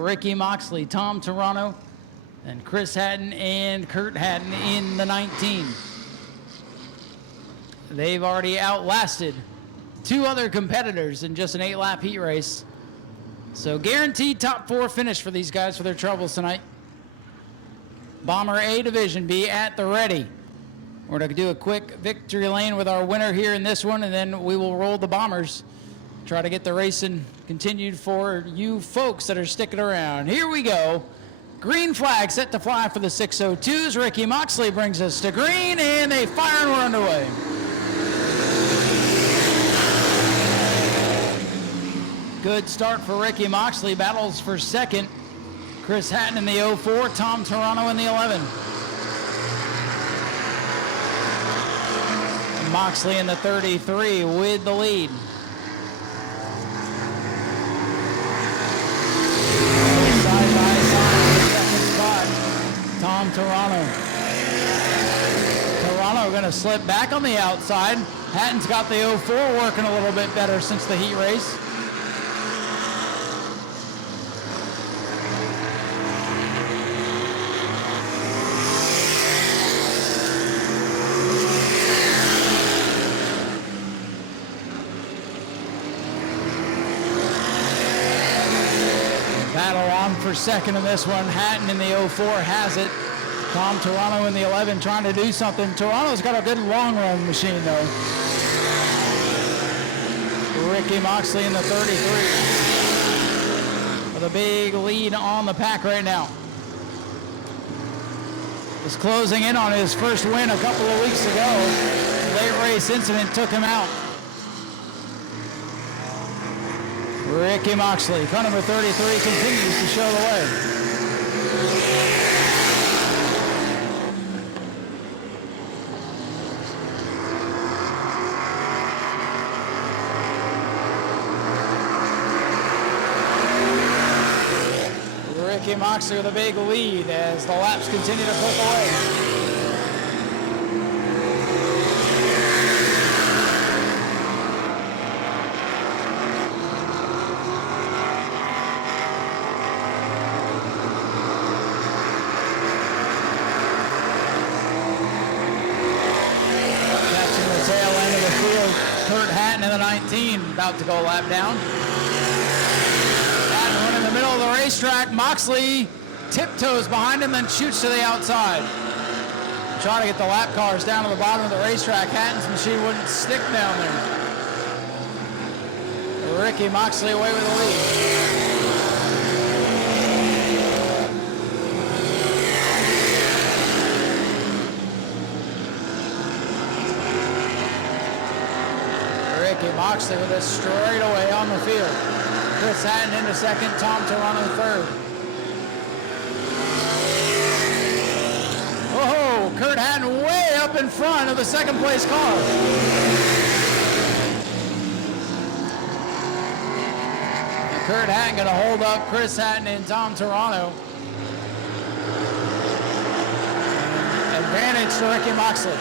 Ricky Moxley, Tom Toronto, and Chris Hatton and Kurt Hatton in the 19. They've already outlasted two other competitors in just an 8-lap heat race. So guaranteed top 4 finish for these guys for their troubles tonight. Bomber A, Division B at the ready. We're going to do a quick victory lane with our winner here in this one, and then we will roll the Bombers. Try to get the racing continued for you folks that are sticking around. Here we go. Green flag set to fly for the 602s. Ricky Moxley brings us to green, and they fire and we're underway. Good start for Ricky Moxley. Battles for second. Chris Hatton in the 04, Tom Toronto in the 11. Moxley in the 33 with the lead. Side by side, second spot, Tom Toronto. Toronto going to slip back on the outside. Hatton's got the 04 working a little bit better since the heat race. Battle on for second in this one. Hatton in the 04 has it. Tom Toronto in the 11 trying to do something. Toronto's got a good long run machine though. Ricky Moxley in the 33 with a big lead on the pack right now. He's closing in on his first win a couple of weeks ago. Late race incident took him out. Ricky Moxley, car number 33, continues to show the way. Ricky Moxley with a big lead as the laps continue to click away. Kurt Hatton in the 19, about to go a lap down. Hatton run in the middle of the racetrack. Moxley tiptoes behind him, then shoots to the outside. Trying to get the lap cars down to the bottom of the racetrack. Hatton's machine wouldn't stick down there. Ricky Moxley away with the lead. Moxley with a straightaway on the field. Chris Hatton into second, Tom Toronto third. Oh, Kurt Hatton way up in front of the second place car. Kurt Hatton going to hold up Chris Hatton and Tom Toronto. Advantage to Ricky Moxley.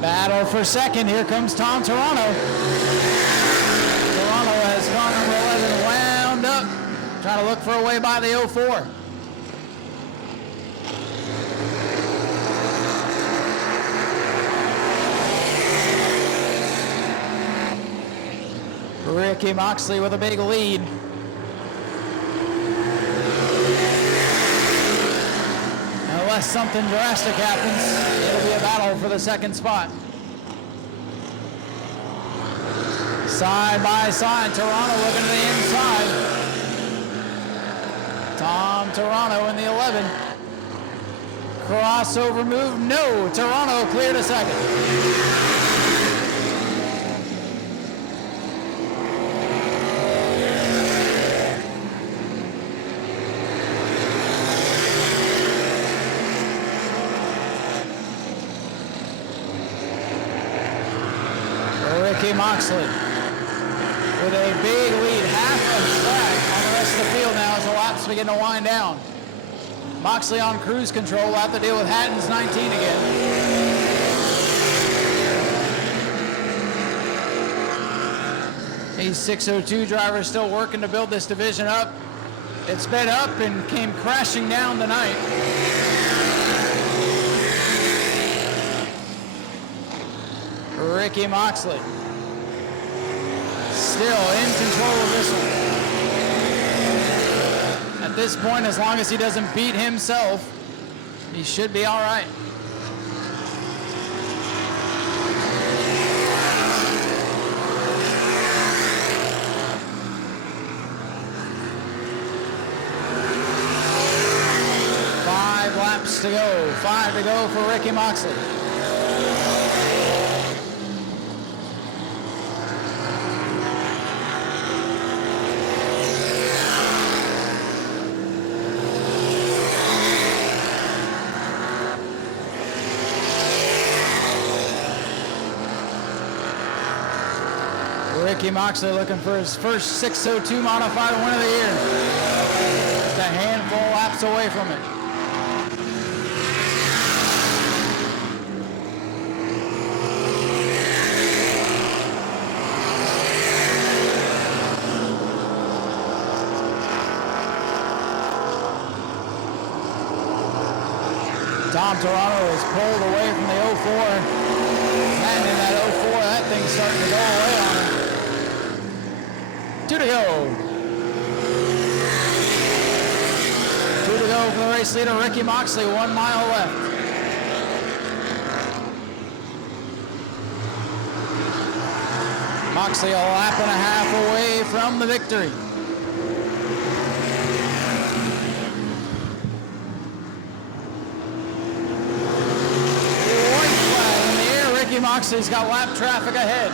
Battle for second. Here comes Tom Toronto. Toronto has car number 11 wound up. Trying to look for a way by the 04. Ricky Moxley with a big lead. Unless something drastic happens, it'll be a battle for the second spot. Side by side, Toronto looking to the inside. Tom Toronto in the 11. Crossover move, no. Toronto cleared a second. Ricky Moxley with a big lead, half a track on the rest of the field now as the laps begin to wind down. Moxley on cruise control, will have to deal with Hatton's 19 again. A 602 driver still working to build this division up. It sped up and came crashing down tonight. Ricky Moxley still in control of this one. At this point, as long as he doesn't beat himself, he should be all right. Laps to go, 5 to go for Ricky Moxley. Ricky Moxley looking for his first 602 modified win of the year. Just a handful of laps away from it. Tom Toronto is pulled away from the 04. And in that 04, that thing's starting to go away on him. 2 to go. 2 to go for the race leader, Ricky Moxley, 1 mile left. Moxley a lap and a half away from the victory. Moxley's got lap traffic ahead.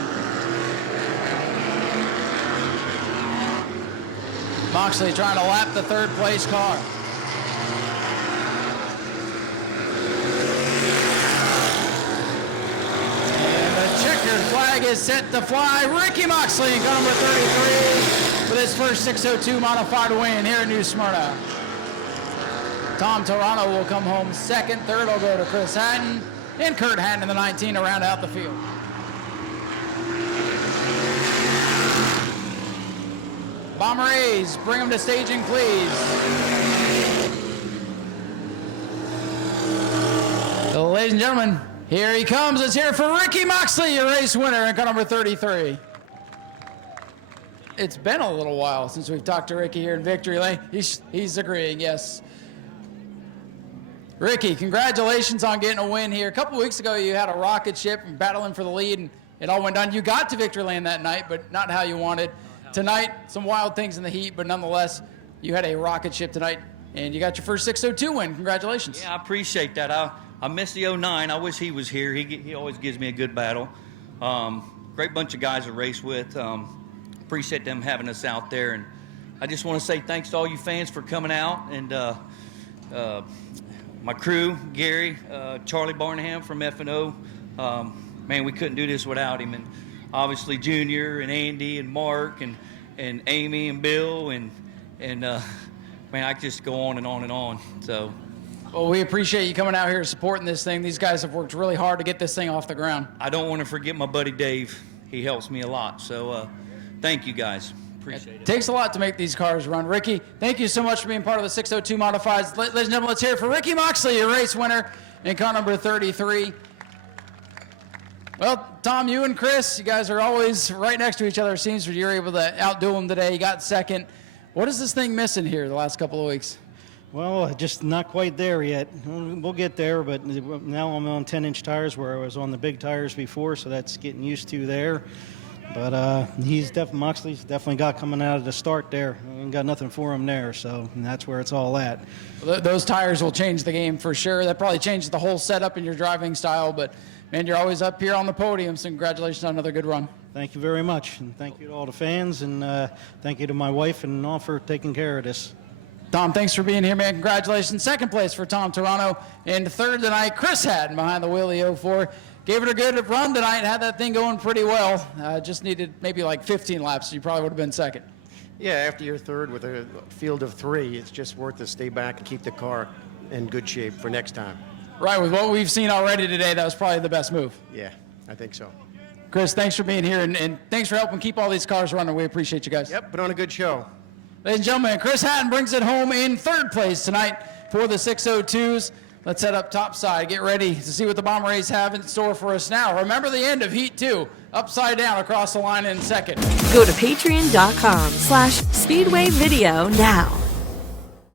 Moxley trying to lap the third place car. And the checkered flag is set to fly. Ricky Moxley in car number 33 with his first 602 modified win here in New Smyrna. Tom Toronto will come home second. Third will go to Chris Hatton. And Kurt Hatton in the 19 to round out the field. Bomber A's, bring them to staging, please. So, ladies and gentlemen, here he comes. It's here for Ricky Moxley, your race winner in car number 33. It's been a little while since we've talked to Ricky here in Victory Lane. He's agreeing, yes. Ricky, congratulations on getting a win here. A couple weeks ago, you had a rocket ship and battling for the lead, and it all went down. You got to Victory Lane that night, but not how you wanted. Tonight, some wild things in the heat, but nonetheless, you had a rocket ship tonight, and you got your first 602 win. Congratulations. Yeah, I appreciate that. I missed the 09. I wish he was here. He always gives me a good battle. Great bunch of guys to race with. Appreciate them having us out there, and I just want to say thanks to all you fans for coming out, and my crew, Gary, Charlie Barnham from F&O. Man, we couldn't do this without him. And obviously Junior and Andy and Mark and Amy and Bill and man, I could just go on and on and on. So, well, we appreciate you coming out here supporting this thing. These guys have worked really hard to get this thing off the ground. I don't want to forget my buddy Dave. He helps me a lot. So thank you guys. Appreciate it. Takes a lot to make these cars run. Ricky, thank you so much for being part of the 602 Modifieds. Ladies and gentlemen, let's hear it for Ricky Moxley, your race winner in car number 33. Well, Tom, you and Chris, you guys are always right next to each other. It seems you're able to outdo them today. You got second. What is this thing missing here the last couple of weeks? Well, just not quite there yet. We'll get there, but now I'm on 10-inch tires where I was on the big tires before, so that's getting used to there. But Moxley's definitely got coming out of the start there. Ain't got nothing for him there, so that's where it's all at. Well, those tires will change the game for sure. That probably changes the whole setup in your driving style, but man, you're always up here on the podium, so congratulations on another good run. Thank you very much, and thank you to all the fans, and thank you to my wife and all for taking care of this. Tom, thanks for being here, man. Congratulations. Second place for Tom Toronto, and third tonight, Chris Hatton behind the wheel of the 04. Gave it a good run tonight, had that thing going pretty well. Just needed maybe like 15 laps, so you probably would have been second. Yeah, after you're third with a field of 3, it's just worth to stay back and keep the car in good shape for next time. Right, with what we've seen already today, that was probably the best move. Yeah, I think so. Chris, thanks for being here, and thanks for helping keep all these cars running. We appreciate you guys. Yep, put on a good show. Ladies and gentlemen, Chris Hatton brings it home in third place tonight for the 602s. Let's head up topside, get ready to see what the Bomber Rays have in store for us now. Remember the end of Heat 2, upside down across the line in second. Go to patreon.com/Speedway Video now.